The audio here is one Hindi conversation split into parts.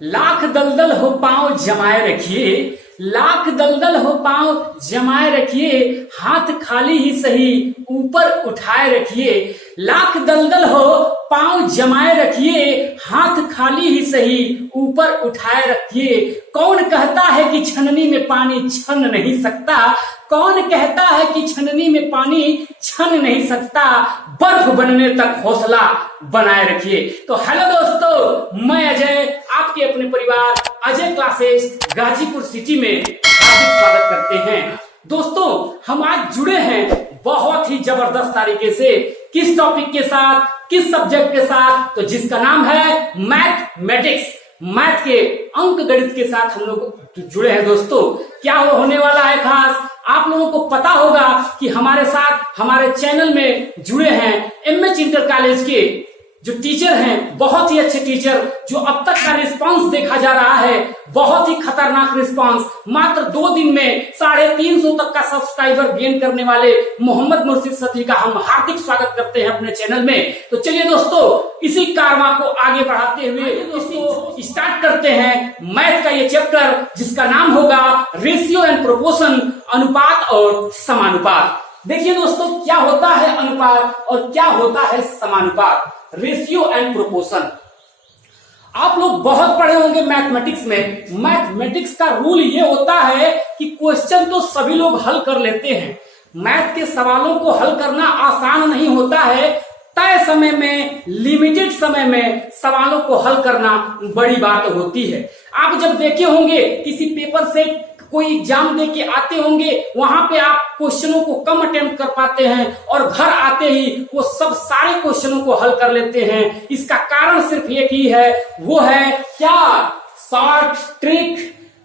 लाख दलदल हो पांव जमाए रखिए, लाख दलदल हो पांव जमाए रखिए, हाथ खाली ही सही ऊपर उठाए रखिए। लाख दलदल हो पांव जमाए रखिए, हाथ खाली ही सही ऊपर उठाए रखिए। कौन कहता है कि छननी में पानी छन नहीं सकता, कौन कहता है कि छननी में पानी छन नहीं सकता, बर्फ बनने तक हौसला बनाए रखिए। तो हेलो दोस्तों, मैं अजय आपके अपने परिवार अजय क्लासेस गाजीपुर सिटी में हार्दिक स्वागत करते हैं। दोस्तों, हम आज जुड़े हैं बहुत ही जबरदस्त तरीके से किस टॉपिक के साथ, किस सब्जेक्ट के साथ, तो जिसका नाम है मैथमेटिक्स। मैथ के अंक गणित के साथ हम लोग जुड़े हैं। दोस्तों, क्या होने वाला है खास, आप लोगों को पता होगा कि हमारे साथ हमारे चैनल में जुड़े हैं एमएच इंटर कॉलेज के जो टीचर हैं, बहुत ही अच्छे टीचर, जो अब तक का रिस्पांस देखा जा रहा है बहुत ही खतरनाक रिस्पांस। मात्र 2 दिन में 350 तक का सब्सक्राइबर गेन करने वाले मोहम्मद मुर्शिद सर जी का हम हार्दिक स्वागत करते हैं अपने चैनल में। तो चलिए दोस्तों, इसी कारवां को आगे बढ़ाते हुए दोस्तों स्टार्ट करते हैं मैथ का ये चैप्टर, जिसका नाम होगा रेशियो एंड प्रोपोर्शन, अनुपात और समानुपात। देखिए दोस्तों, क्या होता है अनुपात और क्या होता है समानुपात, रेशियो एंड प्रोपोर्शन। आप लोग बहुत पढ़े होंगे मैथमेटिक्स में। मैथमेटिक्स का रूल ये होता है कि क्वेश्चन तो सभी लोग हल कर लेते हैं, मैथ के सवालों को हल करना आसान नहीं होता है। तय समय में, लिमिटेड समय में सवालों को हल करना बड़ी बात होती है। आप जब देखे होंगे किसी पेपर से कोई एग्जाम दे के आते होंगे, वहां पे आप क्वेश्चनों को कम अटेम्प्ट कर पाते हैं और घर आते ही वो सब सारे क्वेश्चनों को हल कर लेते हैं। इसका कारण सिर्फ एक ही है, वो है क्या, शॉर्ट ट्रिक,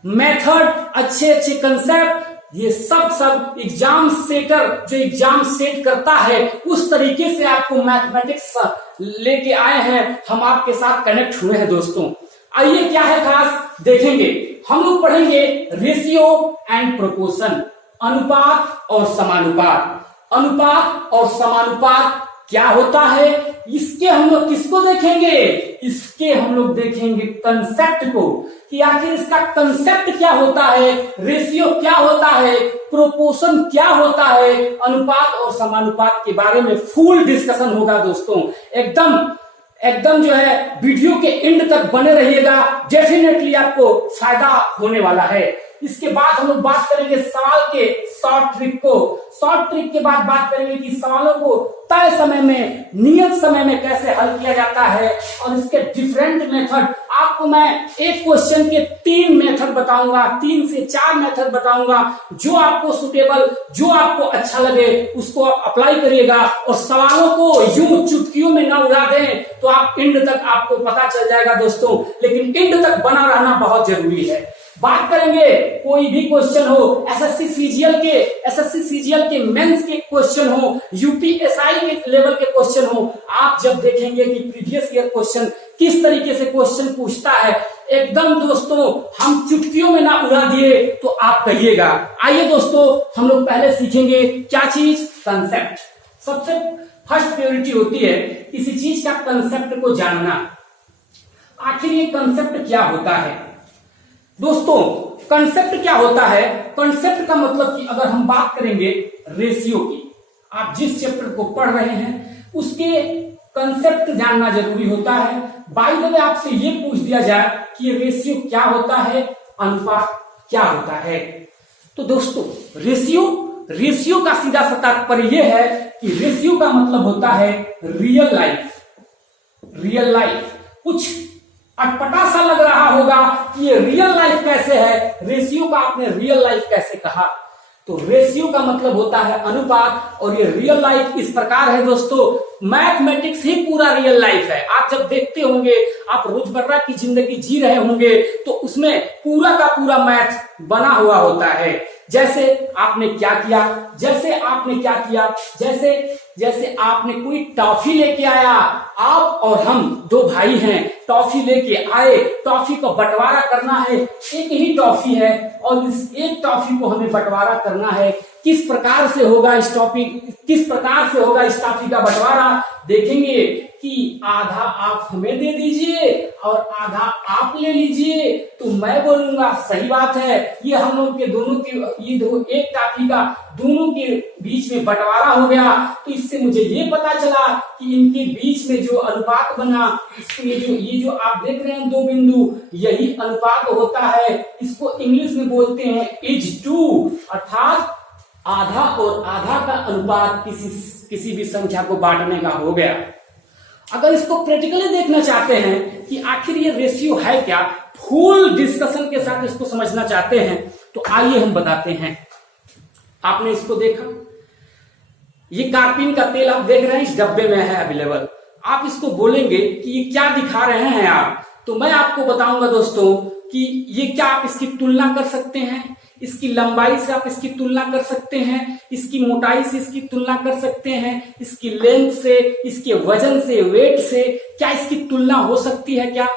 मेथड, अच्छे कंसेप्ट। ये सब एग्जाम सेटर जो एग्जाम सेट करता है उस तरीके से आपको मैथमेटिक्स लेके आए हैं, हम आपके साथ कनेक्ट हुए हैं। दोस्तों, आइए क्या है खास देखेंगे। हम लोग पढ़ेंगे रेशियो एंड प्रोपोर्शन, अनुपात और समानुपात। अनुपात और समानुपात क्या होता है, इसके हम लोग किसको देखेंगे, इसके हम लोग देखेंगे कंसेप्ट को, कि आखिर इसका कंसेप्ट क्या होता है, रेशियो क्या होता है, प्रोपोर्शन क्या होता है, अनुपात और समानुपात के बारे में फुल डिस्कशन होगा। दोस्तों, एकदम जो है वीडियो के एंड तक बने रहिएगा, डेफिनेटली आपको फायदा होने वाला है। इसके बाद हम लोग बात करेंगे सवाल के शॉर्ट ट्रिक को। शॉर्ट ट्रिक के बाद बात करेंगे कि सवालों को तय समय में, नियत समय में कैसे हल किया जाता है और इसके डिफरेंट मेथड। आपको मैं एक क्वेश्चन के 3 मेथड बताऊंगा, 3 से 4 मेथड बताऊंगा। जो आपको सुटेबल, जो आपको अच्छा लगे उसको आप अप्लाई करिएगा और सवालों को यूं चुटकियों में ना उड़ा दें, तो आप एंड तक आपको पता चल जाएगा दोस्तों, लेकिन एंड तक बना रहना बहुत जरूरी है। बात करेंगे कोई भी क्वेश्चन हो, एसएससी सीजीएल के मेंस के क्वेश्चन हो, यूपीएसआई के लेवल के क्वेश्चन हो, आप जब देखेंगे कि प्रीवियस ईयर क्वेश्चन किस तरीके से क्वेश्चन पूछता है, एकदम दोस्तों हम चुटकियों में ना उड़ा दिए तो आप कहिएगा। आइए दोस्तों, हम लोग पहले सीखेंगे क्या चीज, कंसेप्ट। सबसे फर्स्ट प्रायोरिटी होती है किसी चीज का कंसेप्ट को जानना। आखिर ये कंसेप्ट क्या होता है दोस्तों, कंसेप्ट क्या होता है, कंसेप्ट का मतलब कि अगर हम बात करेंगे रेशियो की, आप जिस चैप्टर को पढ़ रहे हैं उसके कंसेप्ट जानना जरूरी होता है। बाय द वे आपसे ये पूछ दिया जाए कि रेशियो क्या होता है, अनुपात क्या होता है, तो दोस्तों रेशियो का सीधा सा तात्पर्य यह है कि रेशियो का मतलब होता है रियल लाइफ। कुछ अटपटा सा लग रहा होगा कि ये रियल लाइफ कैसे है, रेशियो का आपने रियल लाइफ कैसे कहा, तो रेशियो का मतलब होता है अनुपात, और ये रियल लाइफ इस प्रकार है दोस्तों, मैथमेटिक्स ही पूरा रियल लाइफ है। आप जब देखते होंगे, आप रोजमर्रा की जिंदगी जी रहे होंगे, तो उसमें पूरा का पूरा मैथ बना हुआ होता है। जैसे आपने क्या किया, जैसे जैसे आपने कोई टॉफी लेके आया, आप और हम दो भाई हैं, टॉफी लेके आए, टॉफी को बंटवारा करना है, एक ही टॉफी है और इस एक टॉफी को हमें बंटवारा करना है। किस प्रकार से होगा इस टॉफी का बंटवारा, देखेंगे कि आधा आप हमें दे दीजिए और आधा आप ले लीजिए। तो मैं बोलूंगा सही बात है, ये हम लोग के दोनों के एक टॉफी का दोनों के बीच में बंटवारा हो गया। तो इससे मुझे ये पता चला कि इनके बीच में जो अनुपात बना, इसको ये जो आप देख रहे हैं दो बिंदु, यही अनुपात होता है। इसको इंग्लिश में बोलते हैं इज टू, अर्थात आधा और आधा का अनुपात किसी भी संख्या को बांटने का हो गया। अगर इसको प्रैक्टिकली देखना चाहते हैं कि आखिर ये रेशियो है क्या, फुल डिस्कशन के साथ इसको समझना चाहते हैं, तो आइए हम बताते हैं। आपने इसको देखा, ये कार्पिन का तेल आप देख रहे हैं इस डब्बे में है अवेलेबल। आप इसको बोलेंगे कि ये क्या दिखा रहे हैं आप, तो मैं आपको बताऊंगा दोस्तों कि ये क्या आप इसकी तुलना कर सकते हैं, इसकी लंबाई से आप इसकी तुलना कर सकते हैं, इसकी मोटाई से इसकी तुलना कर सकते हैं, इसकी लेंथ से, इसके वजन से, वेट से, क्या इसकी तुलना हो सकती है क्या?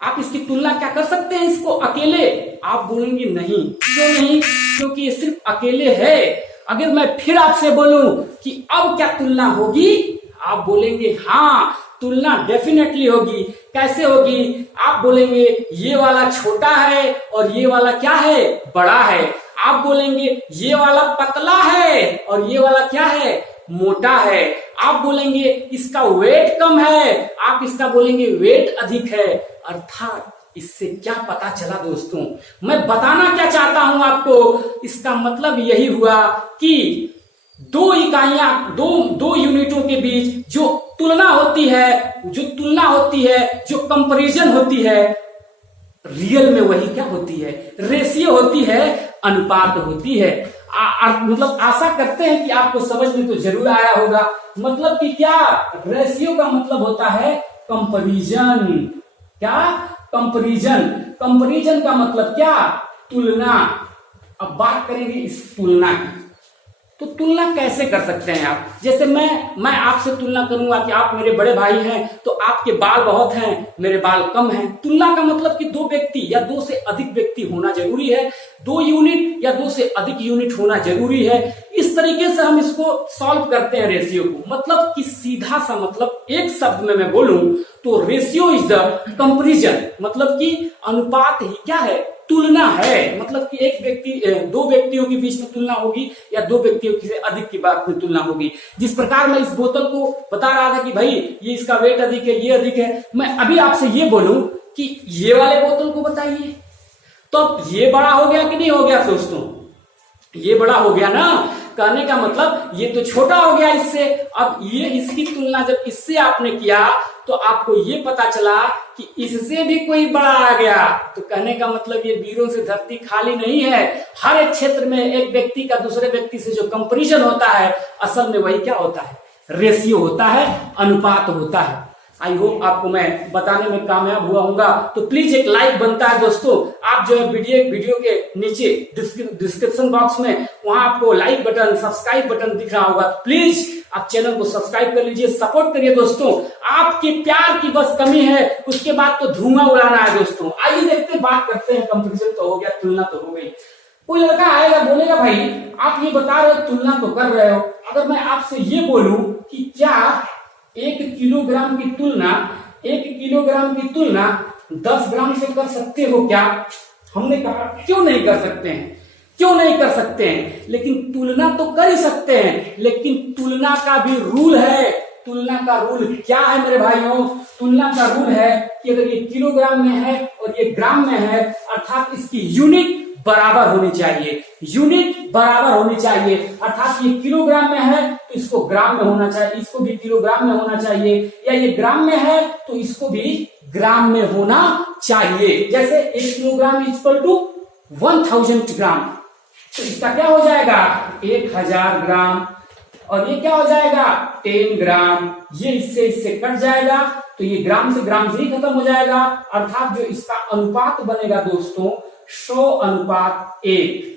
आप इसकी तुलना क्या कर सकते हैं इसको अकेले? आप बोलेंगे नहीं। क्यों नहीं? क्योंकि ये सिर्फ अकेले है। अगर मैं फिर आपसे बोलूं कि अब क्या तुलना होगी, आप बोलेंगे हाँ, तुलना डेफिनेटली होगी। कैसे होगी? आप बोलेंगे ये वाला छोटा है और ये वाला क्या है, बड़ा है। आप बोलेंगे ये वाला पतला है और ये वाला क्या है, मोटा है। आप बोलेंगे इसका वेट कम है, आप इसका बोलेंगे वेट अधिक है। अर्थात इससे क्या पता चला दोस्तों, मैं बताना क्या चाहता हूं आपको, इसका मतलब यही हुआ कि दो इकाइयां, दो यूनिटों के बीच जो तुलना होती है, जो कंपैरिजन होती है, रियल में वही क्या होती है, रेशियो होती है, अनुपात होती है। मतलब आशा करते हैं कि आपको समझ में तो जरूर आया होगा। मतलब कि क्या, रेशियो का मतलब होता है कंपैरिजन। क्या? कंपैरिजन का मतलब क्या, तुलना। अब बात करेंगे इस तुलना की। तो तुलना कैसे कर सकते हैं आप? जैसे मैं आपसे तुलना करूंगा कि आप मेरे बड़े भाई हैं, तो आपके बाल बहुत हैं, मेरे बाल कम हैं। तुलना का मतलब कि दो व्यक्ति या दो से अधिक व्यक्ति होना जरूरी है, दो यूनिट या दो से अधिक यूनिट होना जरूरी है। इस तरीके से हम इसको सॉल्व करते हैं रेशियो को। मतलब कि सीधा सा मतलब एक शब्द में मैं बोलूं तो रेशियो इज द कंपैरिजन, मतलब कि अनुपात ही क्या है, तुलना है। मतलब कि दो व्यक्तियों के बीच में तुलना होगी या दो व्यक्तियों से अधिक की बात में तुलना होगी। जिस प्रकार मैं इस बोतल को बता रहा था कि भाई ये इसका वेट अधिक है, ये अधिक है, मैं अभी आपसे ये बोलूं कि ये वाले बोतल को बताइए, तो अब ये बड़ा हो गया कि नहीं हो गया दोस्तों? ये बड़ा हो गया ना। कहने का मतलब ये तो छोटा हो गया इससे। अब ये इसकी तुलना जब इससे आपने किया तो आपको ये पता चला कि इससे भी कोई बड़ा आ गया। तो कहने का मतलब ये वीरों से धरती खाली नहीं है। हर एक क्षेत्र में एक व्यक्ति का दूसरे व्यक्ति से जो कंपैरिजन होता है, असल में वही क्या होता है, रेशियो होता है, अनुपात होता है। आई होप आपको मैं बताने में कामयाब हुआ होगा। तो प्लीज एक लाइक बनता है दोस्तों। आप जो है वीडियो के नीचे डिस्क्रिप्शन बॉक्स में वहां आपको लाइक बटन, सब्सक्राइब बटन दिख रहा होगा। तो प्लीज आप चैनल को सब्सक्राइब कर लीजिए, सपोर्ट करिए दोस्तों। आपके प्यार की बस कमी है, उसके बाद तो धुआं उड़ाना है दोस्तों। आइए देखते, बात करते हैं। कंपैरिजन तो हो गया, तुलना तो हो गई। कोई लड़का आएगा बोलेगा भाई आप ये बता रहे हो, तुलना तो कर रहे हो, अगर मैं आपसे ये बोलूं कि क्या 1 किलोग्राम की तुलना 10 ग्राम से कर सकते हो क्या? हमने कहा क्यों नहीं कर सकते हैं, लेकिन तुलना तो कर ही सकते हैं। लेकिन तुलना का भी रूल है। तुलना का रूल क्या है मेरे भाइयों? तुलना का रूल है कि अगर ये किलोग्राम में है और ये ग्राम में है, अर्थात इसकी यूनिट बराबर होनी चाहिए। अर्थात ये किलोग्राम में है तो इसको ग्राम में होना चाहिए, इसको भी किलोग्राम में होना चाहिए, या ये ग्राम में है तो इसको भी ग्राम में होना चाहिए। जैसे 1 किलोग्राम इक्वल टू 1000 ग्राम, तो इसका क्या हो जाएगा 1000 ग्राम, और ये क्या हो जाएगा 10 ग्राम। ये इससे कट जाएगा तो ये ग्राम से ही खत्म हो जाएगा। अर्थात जो इसका अनुपात बनेगा दोस्तों 100:1।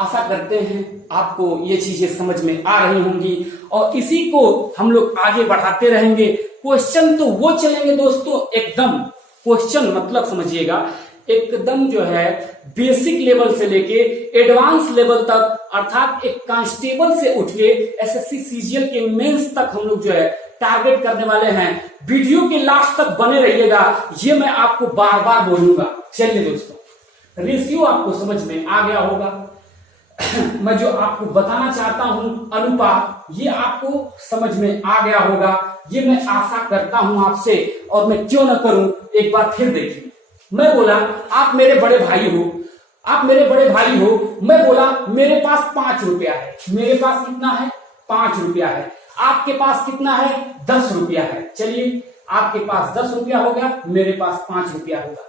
आशा करते हैं आपको ये चीजें समझ में आ रही होंगी और इसी को हम लोग आगे बढ़ाते रहेंगे। क्वेश्चन तो वो चलेंगे दोस्तों, एकदम क्वेश्चन मतलब समझिएगा एकदम जो है बेसिक लेवल से लेके एडवांस लेवल तक, अर्थात एक कांस्टेबल से उठ के एसएससी सीजीएल के मेंस तक हम लोग जो है टारगेट करने वाले हैं। वीडियो के लास्ट तक बने रहिएगा, ये मैं आपको बार बार बोलूंगा। चलिए दोस्तों, रेशियो आपको समझ में आ गया होगा। मैं जो आपको बताना चाहता हूं अनुपात, ये आपको समझ में आ गया होगा, ये मैं आशा करता हूं आपसे, और मैं क्यों ना करूं, एक बार फिर देखिए। मैं बोला आप मेरे बड़े भाई हो, आप मेरे बड़े भाई हो, मैं बोला मेरे पास 5 रुपया है। मेरे पास कितना है? 5 रुपया है। आपके पास कितना है? 10 रुपया है। चलिए, आपके पास 10 रुपया हो गया, मेरे पास 5 रुपया होगा।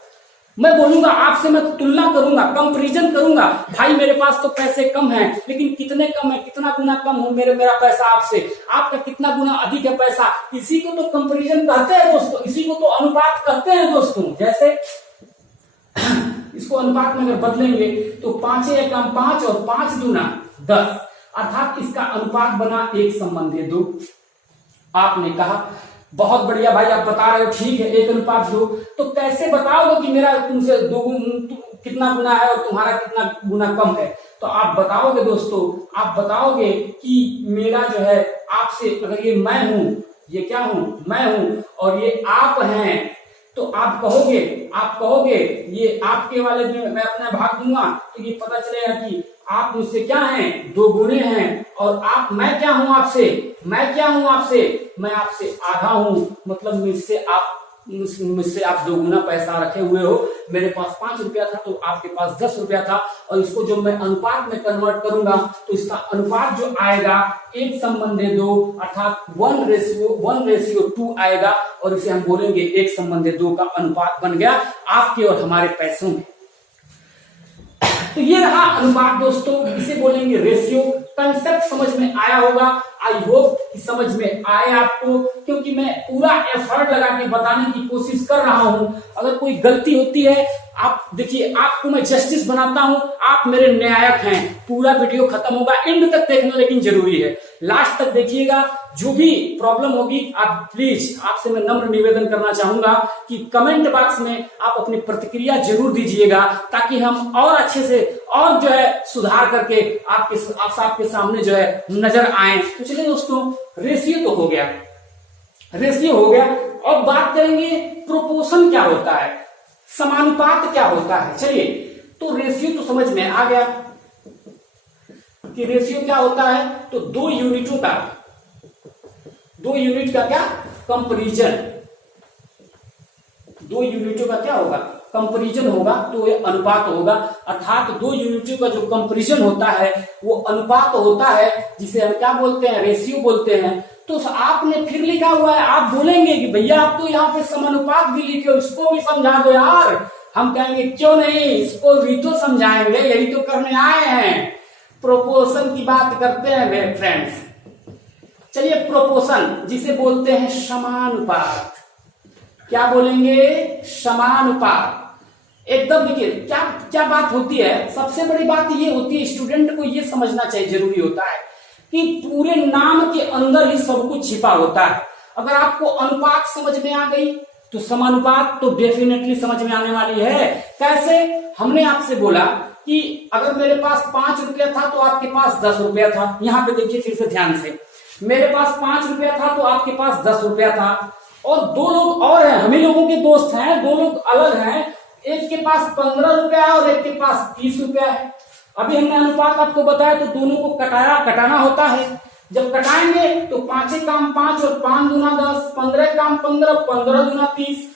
मैं बोलूंगा आपसे, मैं तुलना करूंगा, कंपैरिजन करूंगा, भाई मेरे पास तो पैसे कम हैं, लेकिन कितने कम है, कितना गुना कम हो मेरा पैसा आपसे, आपका कितना गुना अधिक है पैसा। इसी को तो कंपैरिजन कहते हैं दोस्तों, इसी को तो अनुपात कहते हैं दोस्तों। जैसे इसको अनुपात में अगर बदलेंगे तो 5 एकम 5 और 5 दूना 10, अर्थात इसका अनुपात बना 1:2। आपने कहा बहुत बढ़िया भाई, आप बता रहे हो, ठीक है 1:2, तो कैसे बताओगे कि मेरा तुमसे कितना गुना है और तुम्हारा कितना गुना कम है? तो आप बताओगे दोस्तों, आप बताओगे कि मेरा जो है आपसे, अगर ये मैं हूं, ये क्या हूं? मैं हूं, और ये आप हैं, तो आप कहोगे ये आपके वाले में मैं अपना भाग दूंगा, तो ये पता चलेगा कि आप मुझसे क्या हैं? 2 गुने हैं। और मैं क्या हूं आपसे? मैं आपसे आधा हूं, मतलब मुझसे आप 2 गुना पैसा रखे हुए हो। मेरे पास 5 रुपया था तो आपके पास 10 रुपया था, और इसको जब मैं अनुपात में कन्वर्ट करूंगा तो इसका अनुपात जो आएगा 1:2, अर्थात 1:2 आएगा, और इसे हम बोलेंगे 1:2 का अनुपात बन गया आपके और हमारे पैसों में। तो ये रहा अनुपात दोस्तों, इसे बोलेंगे रेशियो। कंसेप्ट समझ में आया होगा, आई होप कि समझ में आए आपको, क्योंकि मैं पूरा एफर्ट लगा के बताने की कोशिश कर रहा हूं। अगर कोई गलती होती है, आप देखिए, आपको मैं जस्टिस बनाता हूं, आप मेरे न्यायक हैं। पूरा वीडियो खत्म होगा, एंड तक देखना लेकिन जरूरी है, लास्ट तक देखिएगा। जो भी प्रॉब्लम होगी आप प्लीज, आपसे मैं नम्र निवेदन करना चाहूंगा कि कमेंट बॉक्स में आप अपनी प्रतिक्रिया जरूर दीजिएगा, ताकि हम और अच्छे से और जो है सुधार करके आपके सामने जो है नजर आए। तो चलिए दोस्तों, रेशियो तो हो गया, अब बात करेंगे प्रोपोर्शन क्या होता है, समानुपात क्या होता है। चलिए, तो रेशियो तो समझ में आ गया कि रेशियो क्या होता है। तो 2 यूनिट का क्या? कंपैरिजन। 2 यूनिटों का क्या होगा? कंपैरिजन होगा, तो ये अनुपात होगा। अर्थात 2 यूनिटों का जो कंपैरिजन होता है वो अनुपात होता है, जिसे हम क्या बोलते हैं? रेशियो बोलते हैं। तो आपने फिर लिखा हुआ है, आप बोलेंगे कि भैया आप तो यहाँ पे समानुपात भी लिखे हो, इसको भी समझा दो यार। हम कहेंगे क्यों नहीं, इसको भी तो समझाएंगे, यही तो करने आए हैं। प्रोपोर्शन की बात करते हैं मेरे फ्रेंड्स। चलिए, प्रोपोर्शन जिसे बोलते हैं समानुपात, क्या बोलेंगे? समानुपात। एकदम देखिए क्या बात होती है। सबसे बड़ी बात ये होती है, स्टूडेंट को ये समझना चाहिए, जरूरी होता है कि पूरे नाम के अंदर ही सब कुछ छिपा होता है। अगर आपको अनुपात समझ में आ गई तो समानुपात तो डेफिनेटली समझ में आने वाली है। कैसे? हमने आपसे बोला कि अगर मेरे पास 5 रुपया था तो आपके पास 10 रुपया था। यहां पे देखिए फिर से ध्यान से, मेरे पास 5 रुपया था तो आपके पास 10 रुपया था, और 2 लोग और हैं, हम ही लोगों के दोस्त हैं, 2 लोग अलग हैं, एक के पास 15 रुपया है और एक के पास 30 रुपया है। अभी हमने अनुपात आपको बताया, तो दोनों को कटाना होता है। जब कटाएंगे तो 5 काम 5 और 5 दूना 10, 15 काम 15, 15 दूना 30।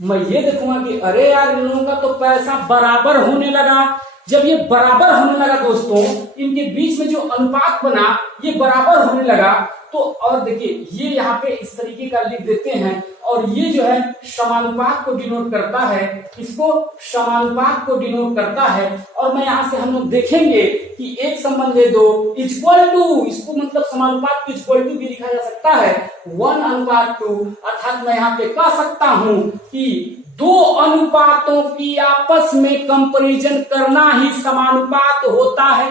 मैं ये देखूंगा कि अरे यार, इन लोगों का तो पैसा बराबर होने लगा। जब ये बराबर होने लगा दोस्तों, इनके बीच में जो अनुपात बना ये बराबर होने लगा, तो और देखिए ये यहाँ पे इस तरीके का लिख देते हैं, और ये जो है समानुपात को डिनोट करता है, इसको समानुपात को डिनोट करता है। और मैं यहाँ से हम लोग देखेंगे कि 1:2 इक्वल टू, इसको मतलब समानुपात को इक्वल टू भी लिखा जा सकता है 1:2। अर्थात मैं यहाँ पे कह सकता हूं कि 2 अनुपातों की आपस में कंपैरिजन करना ही समानुपात होता है।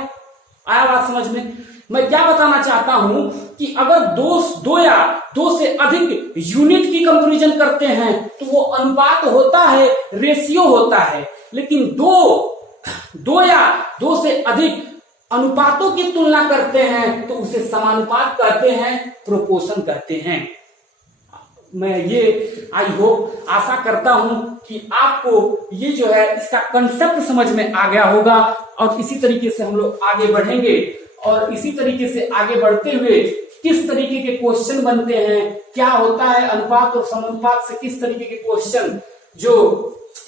आया बात समझ में? मैं क्या बताना चाहता हूं कि अगर दो या दो से अधिक यूनिट की कंपैरिजन करते हैं तो वो अनुपात होता है, रेशियो होता है। लेकिन दो या दो से अधिक अनुपातों की तुलना करते हैं तो उसे समानुपात कहते हैं, प्रोपोर्शन कहते हैं। मैं ये आई होप आशा करता हूं कि आपको ये जो है इसका कंसेप्ट समझ में आ गया होगा, और इसी तरीके से हम लोग आगे बढ़ेंगे, और इसी तरीके से आगे बढ़ते हुए किस तरीके के क्वेश्चन बनते हैं, क्या होता है अनुपात और समानुपात से किस तरीके के क्वेश्चन जो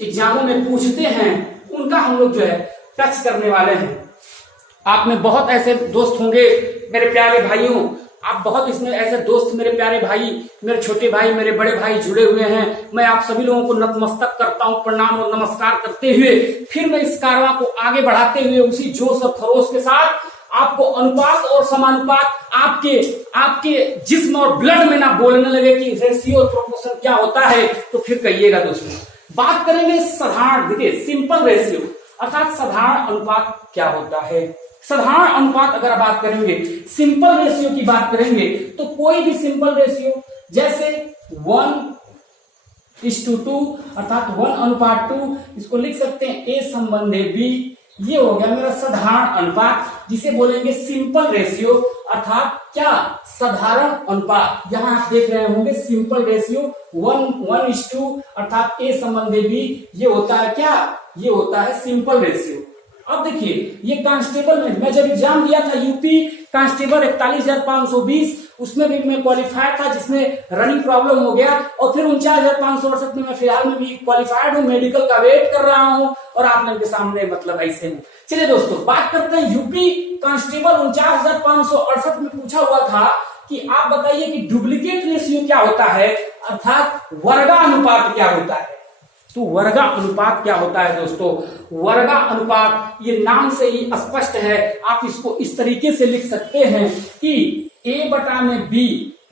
एग्जामों में पूछते हैं, उनका हम लोग जो है टच करने वाले हैं। आप में बहुत ऐसे दोस्त होंगे मेरे प्यारे भाइयों, आप बहुत इसमें ऐसे दोस्त मेरे प्यारे भाई, मेरे छोटे भाई, मेरे बड़े भाई जुड़े हुए हैं। मैं आप सभी लोगों को नतमस्तक करता हूं, प्रणाम और नमस्कार करते हुए फिर मैं इस कारवां को आगे बढ़ाते हुए उसी जोश और खरोश के साथ आपको अनुपात और समानुपात आपके जिस्म और ब्लड में ना बोलने लगे कि रेशियो और प्रोपोर्शन क्या होता है, तो फिर कहिएगा दोस्तों। बात करेंगे साधारण, देखिए सिंपल रेशियो अर्थात साधारण अनुपात क्या होता है। साधारण अनुपात अगर बात करेंगे, सिंपल रेशियो की बात करेंगे, तो कोई भी सिंपल रेशियो जैसे 1:2 अर्थात 1:2, इसको लिख सकते हैं A संबंधे B। ये हो गया मेरा साधारण अनुपात, जिसे बोलेंगे सिंपल रेशियो अर्थात क्या, साधारण अनुपात। यहां आप देख रहे होंगे सिंपल रेशियो 1:2 अर्थात A संबंधे B, ये होता है क्या, ये होता है सिंपल रेशियो। अब देखिए ये कांस्टेबल में मैं जब एग्जाम दिया था यूपी कांस्टेबल 41,520, उसमें भी मैं क्वालिफाइड था, जिसमें रनिंग प्रॉब्लम हो गया, और फिर 49,568 में मैं फिलहाल में भी क्वालिफाइड हूँ, मेडिकल का वेट कर रहा हूँ, और आप लोगों के सामने मतलब ऐसे हूँ। चलिए दोस्तों बात करते हैं यूपी कांस्टेबल 49,568 में पूछा हुआ था कि आप बताइए कि डुप्लीकेट रेशियो क्या होता है अर्थात वर्गानुपात क्या होता है। तो वर्गा अनुपात क्या होता है दोस्तों, वर्गा अनुपात ये नाम से ही स्पष्ट है। आप इसको इस तरीके से लिख सकते हैं कि A/B,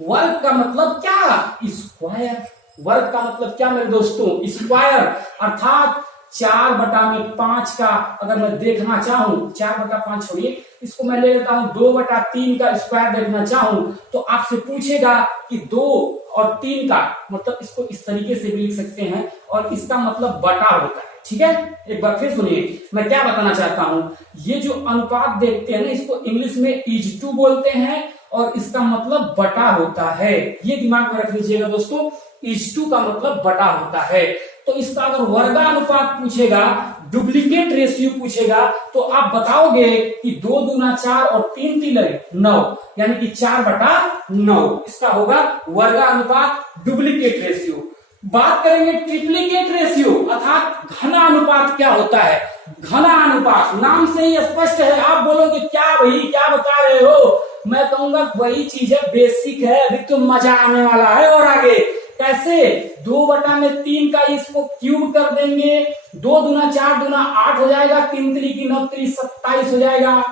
वर्ग का मतलब क्या, स्क्वायर। वर्ग का मतलब क्या मेरे दोस्तों, स्क्वायर अर्थात 4/5 का अगर मैं देखना चाहूं, 4/5 छोड़िए, इसको मैं ले लेता हूं 2/3 का स्क्वायर देखना चाहूं, तो आपसे पूछेगा कि 2 और 3 का मतलब, इसको इस तरीके से भी लिख सकते हैं, और इसका मतलब बटा होता है। ठीक है, एक बार फिर सुनिए मैं क्या बताना चाहता हूं। ये जो अनुपात देखते हैं ना, इसको इंग्लिश में इज टू बोलते हैं, और इसका मतलब बटा होता है। ये दिमाग में रख लीजिएगा दोस्तों, इज टू का मतलब बटा होता है। तो इसका अगर वर्गानुपात पूछेगा, डुप्लीकेट रेशियो पूछेगा, तो आप बताओगे कि 2 दूना 4 और 3 तिलरे 9, यानी कि 4/9 इसका होगा वर्गानुपात, डुप्लीकेट रेशियो। बात करेंगे ट्रिप्लीकेट रेशियो अर्थात घना अनुपात क्या होता है। घना अनुपात नाम से ही स्पष्ट है। आप बोलोगे क्या भाई क्या बता रहे हो, मैं कहूंगा वही चीज है, बेसिक है, अभी तो मजा आने वाला है। और आगे कैसे, 2/3 का इसको क्यूब कर देंगे, 2 दूना 4 दूना 8 हो जाएगा, 3 3 की 9 3 27 हो जाएगा।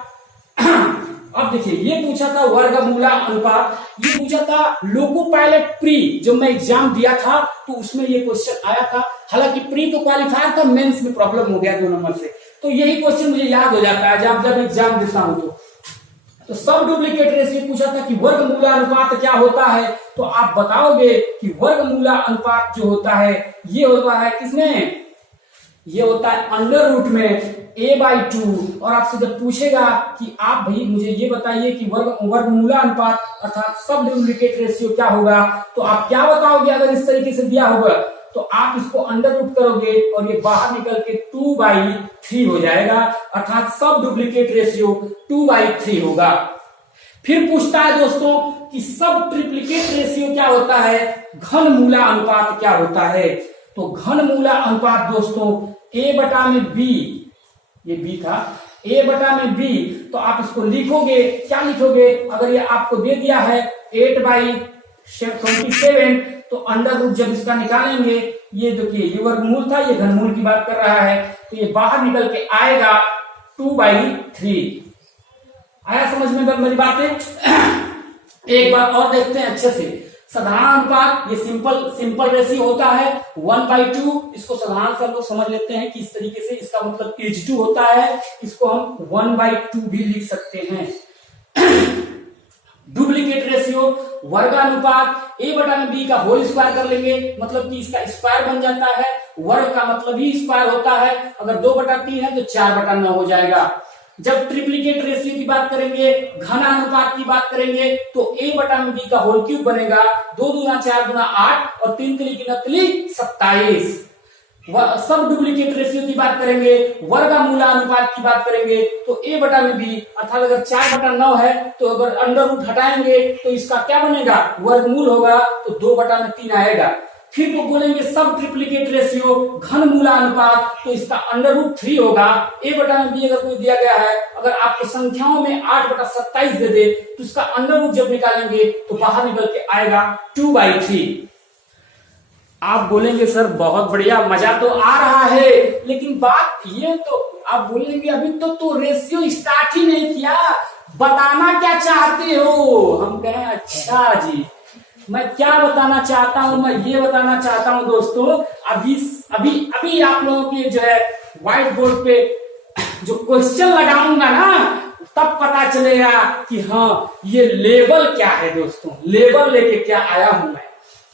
अब देखिए ये पूछा था वर्गमूला अनुपात, ये पूछा था लोको पायलट प्री, जब मैं एग्जाम दिया था तो उसमें ये क्वेश्चन आया था। हालांकि प्री तो क्वालिफायर था, मेंस में प्रॉब्लम हो गया 2 नंबर से, तो यही क्वेश्चन मुझे याद हो जाता है जब एग्जाम देता हूं। तो सब डुप्लीकेट रेशियो पूछा था कि वर्गमूला अनुपात क्या होता है, तो आप बताओगे कि वर्गमूला अनुपात जो होता है ये होता है किसमें, ये होता है अंडर रूट में A/2। और आपसे जब पूछेगा कि आप भाई मुझे ये बताइए कि वर्गमूला अनुपात अर्थात सब डुप्लीकेट रेशियो क्या होगा, तो आप क्या बताओगे अगर इस तरीके से दिया होगा, तो आप इसको अंडर रूट करोगे और ये बाहर निकल के 2/3 हो जाएगा, अर्थात सब डुप्लीकेट रेशियो 2/3 होगा। फिर पूछता है दोस्तों कि सब ट्रिप्लीकेट रेशियो क्या होता है, घनमूला अनुपात क्या होता है। तो घनमूला अनुपात दोस्तों A/B, ये B था, A/B, तो आप इसको लिखोगे, क्या लिखोगे, अगर ये आपको दे दिया है 8/27, तो अंडर रूट जब इसका निकालेंगे, ये देखिए ये वर्गमूल था, ये घनमूल की बात कर रहा है, तो ये बाहर निकल के आएगा 2/3। आया समझ में मेरी बातें। एक बार और देखते हैं अच्छे से, साधारण अनुपात ये सिंपल रेशियो होता है 1/2। इसको साधारण से हम लोग समझ लेते हैं कि इस तरीके से, इसका मतलब H2 होता है, इसको हम 1/2 भी लिख सकते हैं। डुप्लीकेट रेशियो वर्गानुपात A/B का होल स्क्वायर कर लेंगे, मतलब कि इसका स्क्वायर बन जाता है। वर्ग का मतलब ही स्क्वायर होता है, अगर 2/3 है तो 4/9 हो जाएगा। जब ट्रिप्लीकेट रेशियो की बात करेंगे, घनानुपात की बात करेंगे, तो A/B का होल क्यूब बनेगा 2 दूना 4 दूना 8 और 3 तिली की 27। सब डुप्लीकेट रेशियो की बात करेंगे, वर्गमूलानुपात की बात करेंगे, तो A/B अर्थात अगर 4/9 है तो अगर अंडर रूट हटाएंगे तो इसका क्या बनेगा, वर्गमूल होगा, तो 2/3 आएगा। फिर वो बोलेंगे सब ट्रिप्लीकेट रेशियो घनमूलानुपात, तो इसका √3 होगा। A/B अगर कोई दिया गया है, अगर आपको संख्याओं में 8/27 दे दे तो इसका अंडर रूट जब निकालेंगे तो बाहर निकल के आएगा 2/3। आप बोलेंगे सर बहुत बढ़िया, मजा तो आ रहा है, लेकिन बात ये तो आप बोलेंगे अभी तो रेशियो स्टार्ट ही नहीं किया, बताना क्या चाहते हो। हम कहें अच्छा जी, मैं क्या बताना चाहता हूं, मैं ये बताना चाहता हूं दोस्तों, अभी आप लोगों के जो है व्हाइट बोर्ड पे जो क्वेश्चन लगाऊंगा ना, तब पता चलेगा कि हाँ ये लेवल क्या है दोस्तों, लेवल लेके क्या आया हूं मैं।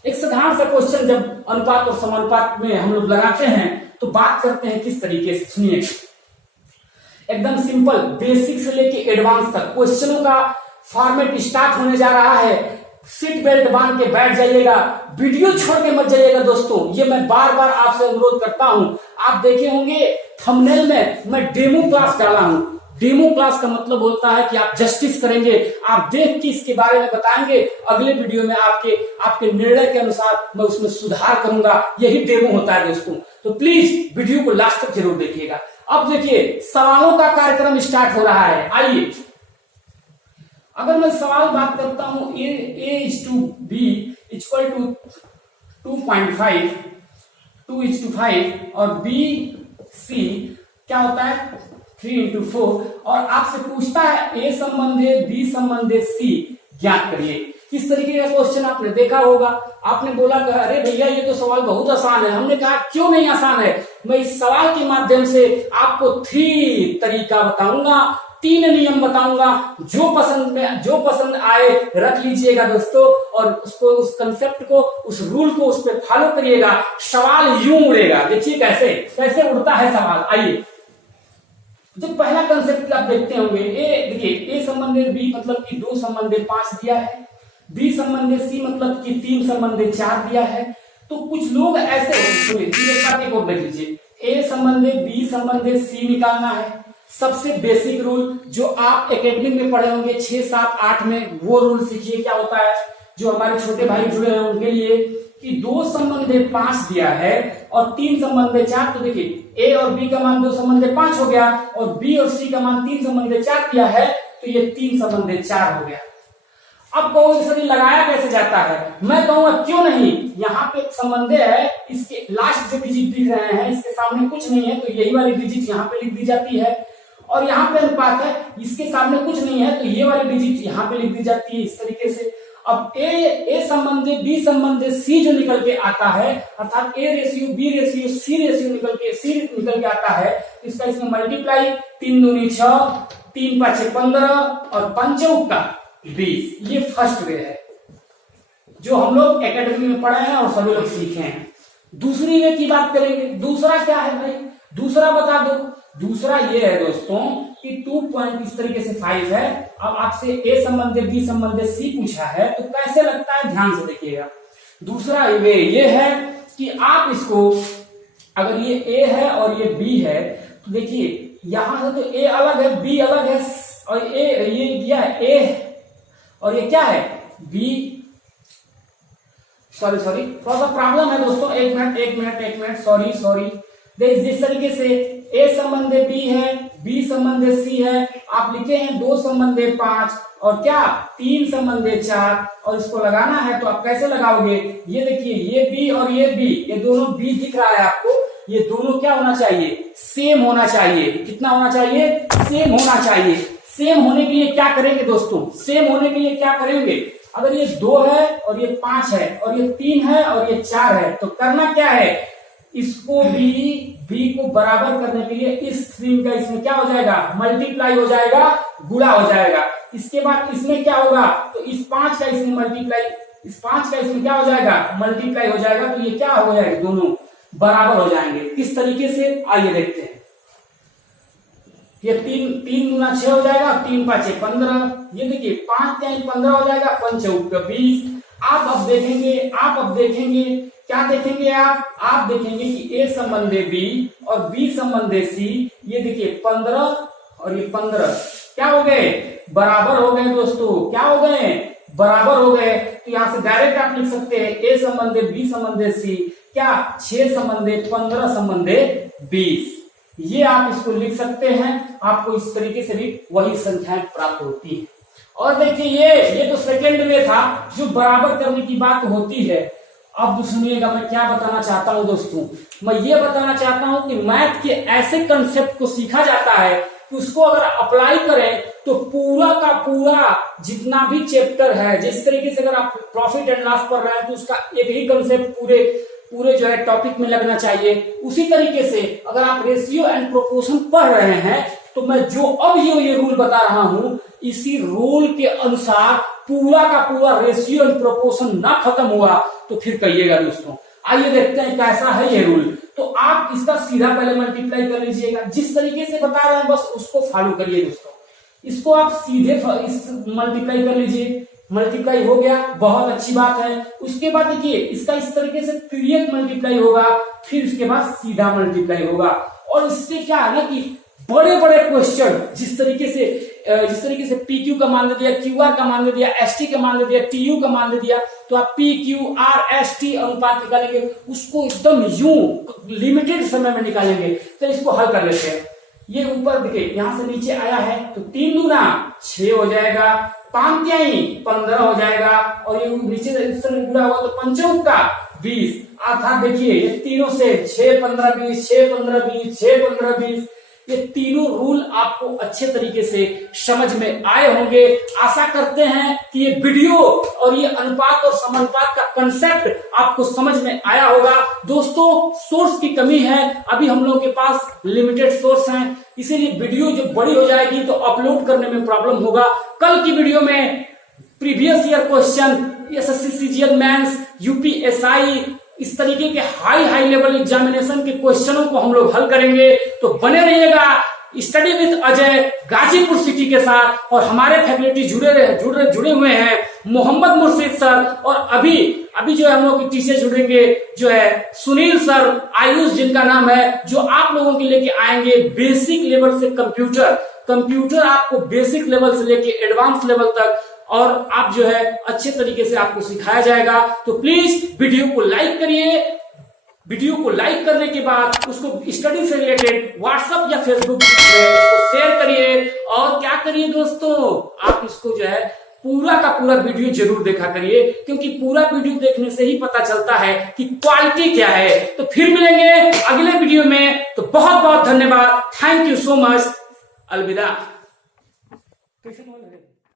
एक साधारण सा क्वेश्चन जब अनुपात और समानुपात में हम लोग लगाते हैं तो बात करते हैं किस तरीके से, सुनिए। एकदम सिंपल, बेसिक से लेके एडवांस तक क्वेश्चनों का फॉर्मेट स्टार्ट होने जा रहा है। सीट बेल्ट बांध के बैठ जाइएगा, वीडियो छोड़ के मत जाइएगा दोस्तों, ये मैं बार बार आपसे अनुरोध करता हूं। आप देखे होंगे थंबनेल में मैं डेमो क्लास डाला हूं। डेमो क्लास का मतलब होता है कि आप जस्टिस करेंगे, आप देख के इसके बारे में बताएंगे, अगले वीडियो में आपके निर्णय के अनुसार मैं उसमें सुधार करूंगा, यही डेमो होता है दोस्तों। तो प्लीज वीडियो को लास्ट तक जरूर देखिएगा। अब देखिए सवालों का कार्यक्रम स्टार्ट हो रहा है। आइए, अगर मैं सवाल बात करता हूं A/B इक्वल टू 2.5 2:5 और BC क्या होता है 3:4, और आपसे पूछता है A संबंधे B संबंधे C ज्ञात करिए। इस तरीके का क्वेश्चन आपने देखा होगा। आपने बोला अरे भैया ये तो सवाल बहुत आसान है। हमने कहा क्यों नहीं आसान है, मैं इस सवाल के माध्यम से आपको 3 तरीका बताऊंगा, 3 नियम बताऊंगा, जो पसंद आए रख लीजिएगा दोस्तों, और उसको, उस कंसेप्ट को, उस रूल को उस पर फॉलो करिएगा। सवाल यूं उड़ेगा, देखिए कैसे उड़ता है सवाल। आइए, जो पहला कंसेप्ट आप देखते होंगे, देखिए A संबंधे B मतलब कि 2 संबंधे 5 दिया है, B संबंधे C मतलब कि 3 संबंधे 4 दिया है। तो कुछ लोग ऐसे, एक और देख लीजिए, A संबंधे B संबंधे C निकालना है। सबसे बेसिक रूल जो आप एकेडमिक में पढ़े होंगे 6, 7, 8 में, वो रूल सीखिए। क्या होता है, जो हमारे छोटे भाई जुड़े हैं उनके लिए, कि 2 संबंधे 5 दिया है और 3 संबंधे 4, तो देखिए A और B का मान 2 संबंधे 5 हो गया, और B और C का मान 3 संबंधे 4 दिया है, तो ये 3 संबंधे 4 हो गया। अब कहोगे सर लगाया कैसे जाता है, मैं कहूंगा क्यों नहीं, यहाँ पे एक संबंधे है, इसके लास्ट जो डिजिट दिख रहे हैं इसके सामने कुछ नहीं है, तो यही वाली डिजिट यहाँ पे लिख दी जाती है, और यहाँ पे अनुपात है, इसके सामने कुछ नहीं है, तो ये वाली डिजिट यहाँ पे लिख दी जाती है इस तरीके से। अब A संबंधे B संबंधे C जो निकल के आता है, अर्थात A ratio B ratio C ratio निकल के आता है, इसका इसमें मल्टीप्लाई 3 दूनी 6, 3 पांचे 15 और 5 चौका 20। ये फर्स्ट वे है जो हम लोग एकेडमी में पढ़े हैं और सभी लोग सीखे हैं। दूसरी वे की बात करेंगे। दूसरा क्या है भाई, दूसरा बता दो। दूसरा ये है दोस्तों कि 2 पॉइंट इस तरीके से 5 है। अब आपसे A संबंधे B संबंधे C पूछा है, तो कैसे लगता है ध्यान से देखिएगा। दूसरा वे ये है कि आप इसको, अगर ये A है और ये B है, तो देखिए यहां से तो A अलग है B अलग है, और ये क्या है A और ये क्या है B। सॉरी थोड़ा सा प्रॉब्लम है दोस्तों, एक मिनट सॉरी। जिस तरीके से A संबंधे B है, B संबंधे C है, आप लिखे हैं 2 संबंधे 5 और क्या 3 संबंधे 4, और इसको लगाना है तो आप कैसे लगाओगे, ये देखिए ये B और ये B, ये दोनों B दिख रहा है आपको, ये दोनों क्या होना चाहिए, सेम होना चाहिए। कितना होना चाहिए, सेम होना चाहिए। सेम होने के लिए क्या करेंगे दोस्तों, सेम होने के लिए क्या करेंगे, अगर ये 2 है और ये 5 है और ये 3 है और ये 4 है तो करना क्या है, इसको भी बी को बराबर करने के लिए इस 3 का इसमें क्या हो जाएगा, मल्टीप्लाई हो जाएगा, गुणा हो जाएगा। इसके बाद इसमें क्या होगा, तो इस 5 का इसमें मल्टीप्लाई, इस 5 का इसमें क्या हो जाएगा, मल्टीप्लाई हो जाएगा। तो ये क्या हो जाएगा, दोनों बराबर हो जाएंगे। किस तरीके से, आइए देखते हैं। ये 3 गुना 6 हो जाएगा, 3 5 15, ये देखिए 5 3 15 हो जाएगा, 5 चौका 20। आप अब देखेंगे क्या देखेंगे, आप देखेंगे कि ए संबंधे बी और बी संबंधे सी, ये देखिए 15 और ये 15 क्या हो गए, बराबर हो गए दोस्तों, क्या हो गए, बराबर हो गए। तो यहां से डायरेक्ट आप लिख सकते हैं ए संबंधे बी संबंधे सी, क्या 6 संबंधे 15 संबंधे 20। ये आप इसको लिख सकते हैं, आपको इस तरीके से भी वही संख्याएं प्राप्त होती है। और देखिए ये तो सेकंड में था जो बराबर करने की बात होती है। अब सुनिएगा मैं क्या बताना चाहता हूं दोस्तों, मैं ये बताना चाहता हूं कि मैथ के ऐसे कंसेप्ट को सीखा जाता है कि उसको अगर अप्लाई करें तो पूरा का पूरा जितना भी चैप्टर है, जिस तरीके से अगर आप प्रॉफिट एंड लॉस पढ़ रहे हैं तो उसका एक ही कंसेप्ट पूरे जो है टॉपिक में लगना चाहिए। उसी तरीके से अगर आप रेशियो एंड प्रोपोर्शन पढ़ रहे हैं तो मैं जो अब ये रूल बता रहा हूं, इसी रूल के अनुसार पूरा का पूरा रेशियो एंड प्रोपोर्शन ना खत्म हुआ तो फिर कहिएगा दोस्तों। आइए देखते हैं कैसा है ये रूल। तो आप इसका सीधा पहले मल्टीप्लाई कर लीजिएगा, जिस तरीके से बता रहे हैं बस उसको फॉलो करिए दोस्तों। इसको आप सीधे मल्टीप्लाई कर लीजिए, मल्टीप्लाई हो गया, बहुत अच्छी बात है। उसके बाद देखिए इसका इस तरीके से तिर्यक मल्टीप्लाई होगा, फिर उसके बाद सीधा मल्टीप्लाई होगा। और इससे क्या है ना कि बड़े बड़े क्वेश्चन जिस तरीके से पी क्यू का मान दे दिया, क्यू आर का मान दे दिया, एस टी का मान दे दिया, टी यू का मान दे दिया, तो आप P Q R S T अनुपात निकालेंगे, उसको एकदम यूं लिमिटेड समय में निकालेंगे। तो इसको हल कर लेते हैं। ये ऊपर देखिए यहां से नीचे आया है तो 3 दूना 6 हो जाएगा, 5 त्याई 15 हो जाएगा, और ये नीचे से जुड़ा हुआ तो 5 चौका 20। अर्थात देखिए ये तीनों से 6 15 20 6 15 20 6 15 20, ये तीनों रूल आपको अच्छे तरीके से समझ में आए होंगे। आशा करते हैं कि ये वीडियो और ये अनुपात और समानुपात का कंसेप्ट आपको समझ में आया होगा। दोस्तों सोर्स की कमी है, अभी हम लोगों के पास लिमिटेड सोर्स हैं, इसीलिए वीडियो जो बड़ी हो जाएगी तो अपलोड करने में प्रॉब्लम होगा। कल की वीडियो में previous year question, SSC CGL mains, UPSI, इस तरीके के हाई लेवल एग्जामिनेशन के क्वेश्चनों को हम लोग हल करेंगे। तो बने रहिएगा study with Ajay Ghazipur city के साथ, और हमारे फैकल्टी जुड़े हुए हैं मोहम्मद मुर्शिद सर, और अभी जो है हम लोग के टीचर जुड़ेंगे जो है सुनील सर, आयुष जिनका नाम है, जो आप लोगों के लेके आएंगे बेसिक लेवल से कंप्यूटर आपको बेसिक लेवल से लेके एडवांस लेवल तक, और आप जो है अच्छे तरीके से आपको सिखाया जाएगा। तो प्लीज वीडियो को लाइक करिए, वीडियो को लाइक करने के बाद उसको स्टडी से रिलेटेड व्हाट्सएप या फेसबुक पे उसको शेयर करिए, और क्या करिए दोस्तों, आप इसको जो है पूरा का पूरा वीडियो जरूर देखा करिए, क्योंकि पूरा वीडियो देखने से ही पता चलता है कि क्वालिटी क्या है। तो फिर मिलेंगे अगले वीडियो में, तो बहुत बहुत धन्यवाद, थैंक यू सो मच, अलविदा।